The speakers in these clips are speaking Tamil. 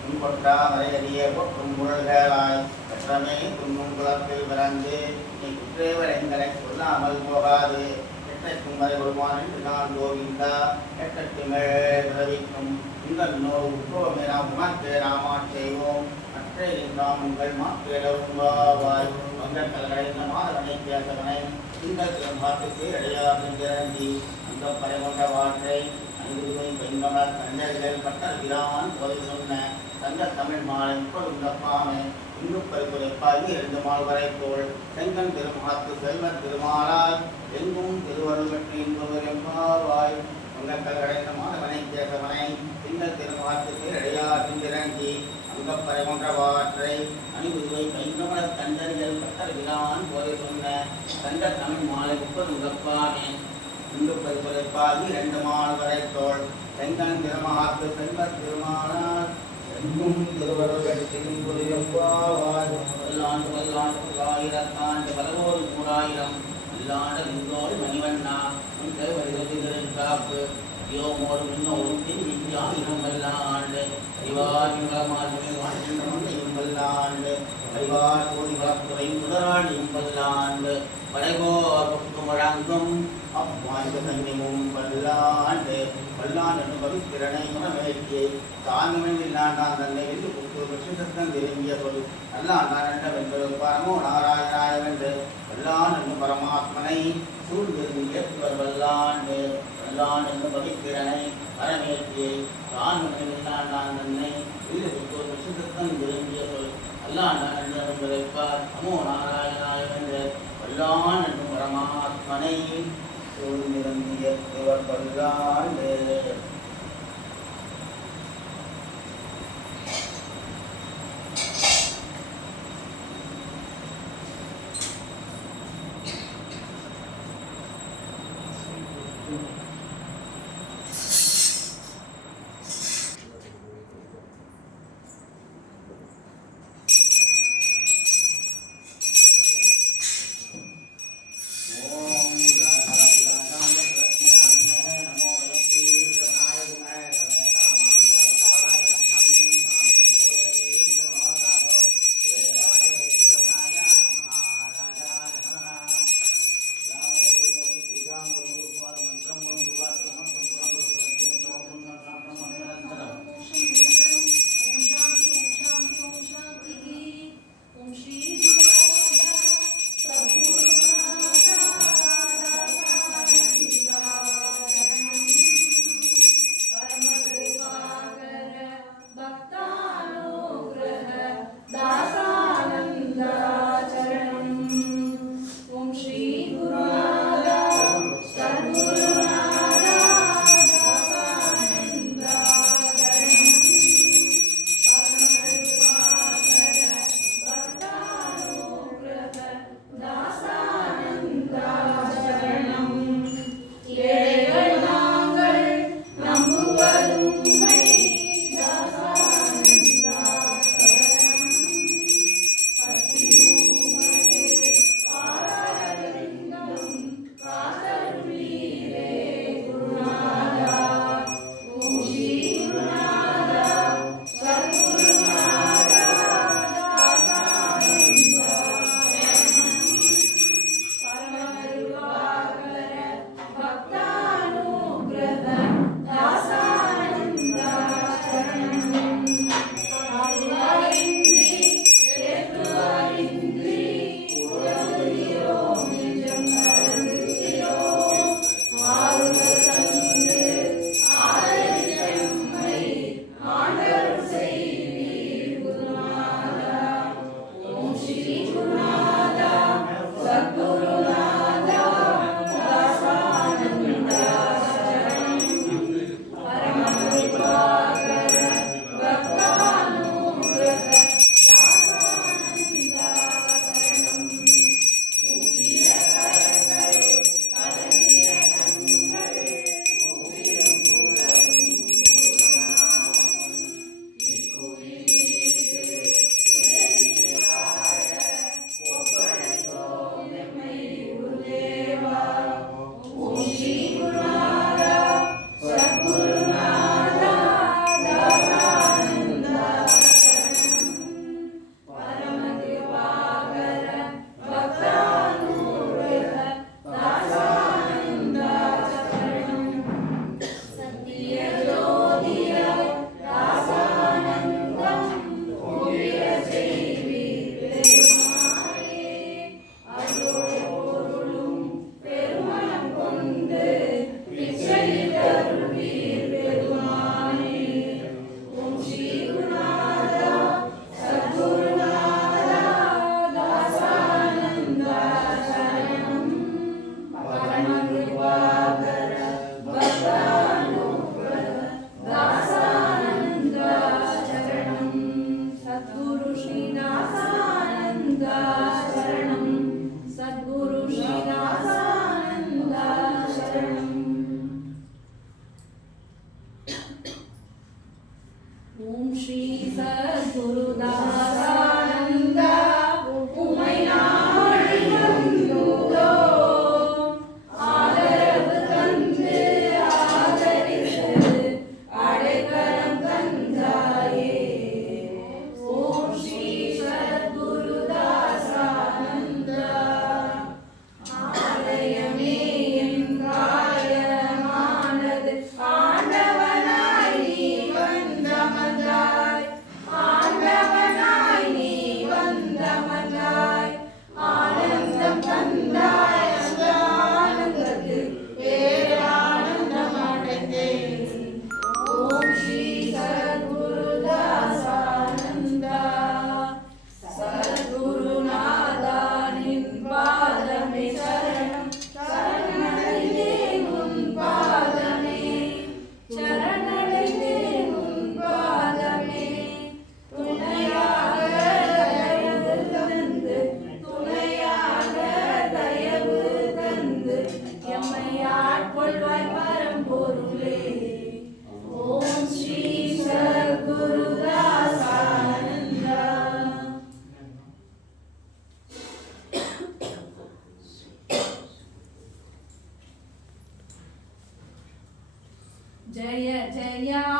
உன் கொட்டாமரை அறிய பொற்றும் முழல்களாய் கற்றமே துண்ணும் குலத்தில் பிறந்து நீ குற்றேவர் எங்களை சொல்லாமல் போகாது எட்டற்றும் வரை வருவான் என்று நான் கோவிந்தா எட்டற்றும் பிறவிக்கும் உங்கள் நோ உற்றோமே நாம் உமக்கு நாமாட் செய்வோம் மற்ற நாம் உங்கள் மாற்றிடவும் வாவாய் வங்கக் மாதவனை பேசவனை திங்கள் பார்த்து அடையாதி அந்த பரமொன்ற வாற்றை அன்புமை பெண்மலர் கண்டர்கள் பட்டர் விராமன் போதை சொன்ன தங்க தமிழ் மாலை முப்பதுந்தப்பாமே இன்னும் பரிபுரைப்பாகி இரண்டு மால் வரை போல். செங்கன் திருமாத்து செல்வ திருமாலால் எங்கும் திருவருள் வெற்றி என்பவர் எம்பாவாய் உங்கள் கடைந்த மாதவனை கேசவனை திங்கள் திருமாத்துக்கு அடையாதிறங்கி அங்கப்பறை போன்றவாற்றை வாற்றை அணிவுதுவை கைங்கமலர் பட்டர் விழாவான் போதை சொன்ன தங்க தமிழ் மாலை முப்பது உகப்பாமே இந்து பரிபுரைப்பாகி இரண்டு மால் வரை தோல். செங்கன் திருமாத்து செல்வ திருமானார். எங்கும் திருவருள் வெற்றி பல்லாண்டு பல்லாண்டு வல்லாண்டு ஆயிரத்தாண்டு பலவோடு நூறாயிரம். அல்லாண்ட நின்றோடு மணிவண்ணா உன் வருகிறது காப்பு. யோமோடு முன்னோடும் தின்னியாயிரம் வல்லாண்டு. அறிவார் வளமாதுமே வாழ்கின்றவன் வல்லாண்டு. அறிவார் கோடி வளத்துறை முதலாளியும் வல்லாண்டு. படைகோர் புக்கு வழங்கும். அவ்வாய்ந்த சங்கிமும் வல்லாண்டு வல்லாண்டு பவித்திரனை குணமேற்றி தாங்கமில்லாண்டான் தன்னை வென்று புத்து வெற்றி சத்தம் திரும்பிய சொல் நல்லாண்டான் என்ற வென்று பரமோ நாராயணாய வென்று வல்லான் என்று பரமாத்மனை சூழ்ந்திருந்து இயக்குவர் வல்லாண்டு வல்லான் என்று பவித்திரனை பரமேற்றி தாங்கமில்லாண்டான் தன்னை வென்று புத்து வெற்றி திரும்பிய சொல் அல்லாண்டான் என்று வென்று வைப்பார் நமோ நாராயணாய வென்று வல்லான் என்று பரமாத்மனை சூழ்ந்திருந்து பல்லாண்டு. जय जयारति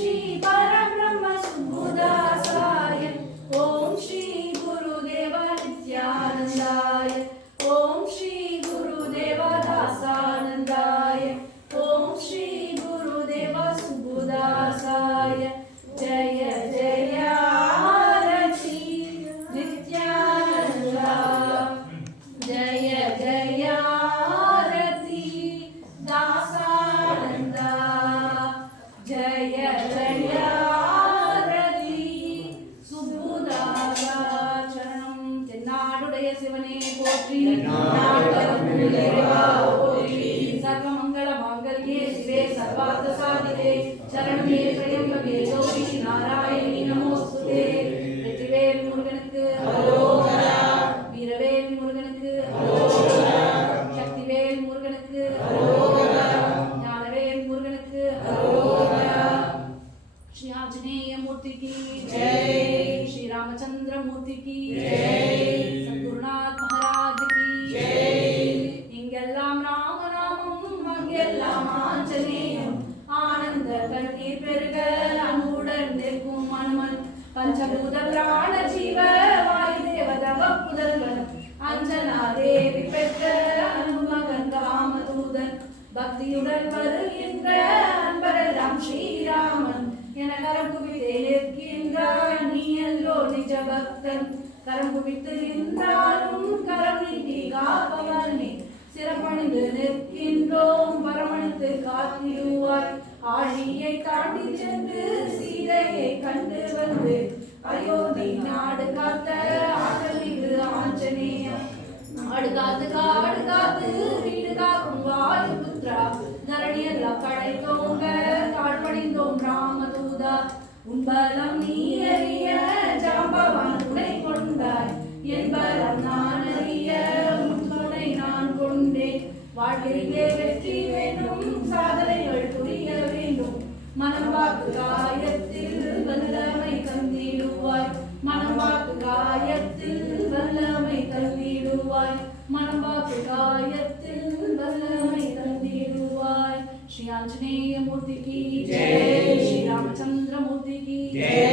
Shiva. పంచభూత ప్రమాణ జీవ காத்த ஆற்றலிடு ஆஞ்சநேயம் நாடு காத்து காடு காத்து வீடு காக்கும் வாயு புத்ரா தரணி எல்லாம் படைத்தோங்க தாழ்வடைந்தோம் ராமதூதா. உன்பலம் நீ அறிய ஜாம்பவான் துணை கொண்டாய். என் பலம் நான் அறிய உன் துணை நான் கொண்டேன். வாழ்க்கையிலே வெற்றி வேண்டும் சாதனைகள் புரிய வேண்டும். மனம் பார்த்து காயத்து மனம் வாக்கு காயத்தில் வல்லமை தந்திடுவாய் ஸ்ரீ ஆஞ்சநேய மூர்த்திக்கு ஜெய் ஸ்ரீ ராமச்சந்திர மூர்த்திக்கு ஜெய்